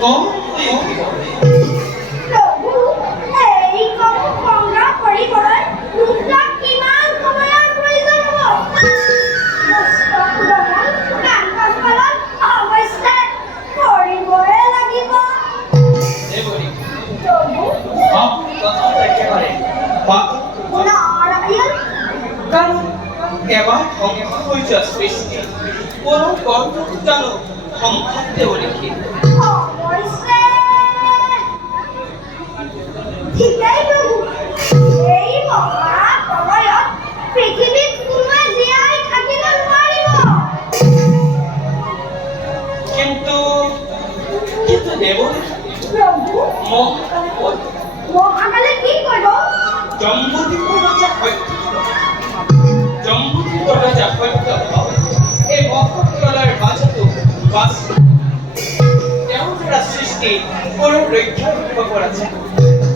কম হয়ে উঠিব। প্ৰভু, এই কম সংগ্ৰহ কৰিবলৈ ৰুদ্ৰক কিমান সময়ৰ প্ৰয়োজন হ'ব? মস্তক দমন কাণ্ডফলত অৱশ্যে কৰিবই লাগিব। দেৱৰী প্ৰভু, কথা একেবাৰে নাৰায়ণ, কাৰণ এবাৰ ধ্বংস হয়ে যোৱা সৃষ্টি কোনো কৰ্ম জানো সম্ভব দেৱৰীকে। অৱশ্যে ঠিকেই প্ৰভু, এই মহাপ্ৰলয়ত পৃথিৱীত কোনোৱে জীয়াই থাকিব নোৱাৰিব। কিন্তু দেৱৰী প্ৰভু, মহাকালে কি কৰিব? জম্বুদ্বীপৰ ৰজা সত্য এই মহাপ্ৰলয়ৰ মাজতো বাস তেওঁৰ দ্বাৰা সৃষ্টি কোনো ৰক্ষা কৰিব পৰা যায়।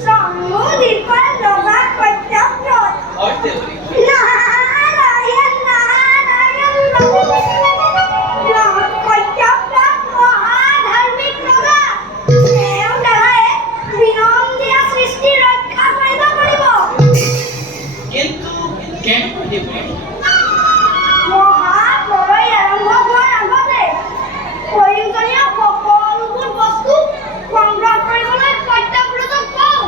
জম্বুদ্বীপৰ ৰজা সত্যব্ৰত। হয় দেৱৰী। নাৰায়ণ, নাৰায়ণ, সত্যব্ৰত মহাধাৰ্মিক ৰজা। তেওঁৰ দ্বাৰাই বিনন্দীয়া সৃষ্টি ৰক্ষা কৰিব পাৰিব। কিন্তু কেনেকৈ দেৱৰী? মহাপ্ৰলয় আৰম্ভ হোৱাৰ আগতে প্ৰয়োজনীয় সকলোবোৰ বস্তু সংগ্ৰহ কৰিবলৈ সত্যব্ৰতক কওঁ।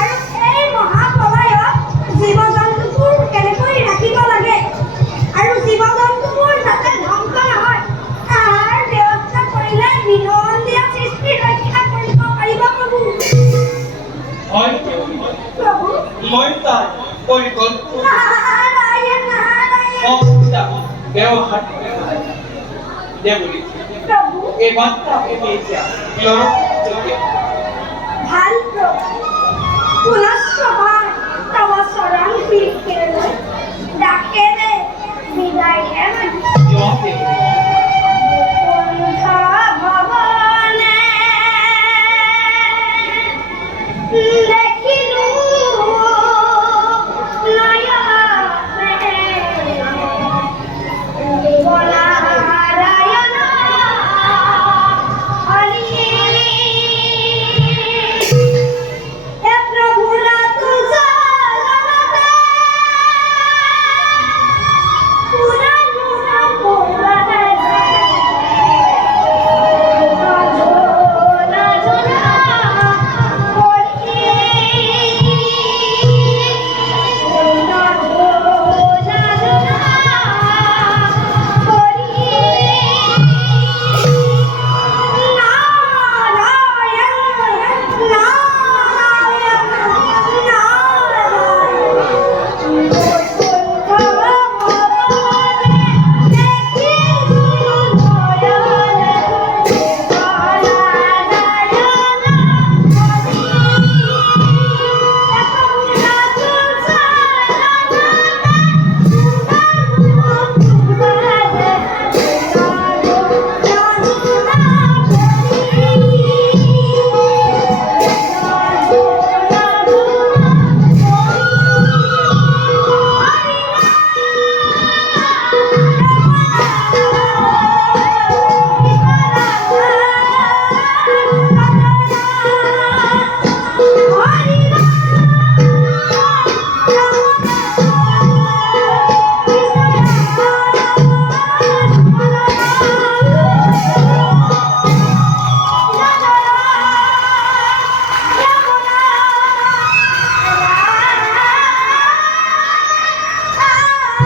আৰু এই মহাপ্ৰলয়ত জীৱ-জন্তুবোৰ কেনেকৈ ৰাখিব লাগে আৰু জীৱ-জন্তুবোৰ যাতে ধ্বংস নহয় তাৰ ব্যৱস্থা কৰিলে বিনন্দীয়া সৃষ্টি ৰক্ষা কৰিব পাৰিব প্ৰভু। হয় দেৱৰী। প্ৰভু, মই তাৰ পৰিকল্পনা নাৰায়ণ, নাৰায়ণ। ব্যৱহাৰ দেৱৰী। প্ৰভু, এই বাৰ্তা আপুনি এতিয়া যোগ্য। ভাল প্ৰভু, পুনশ্চবাৰ তব চৰণ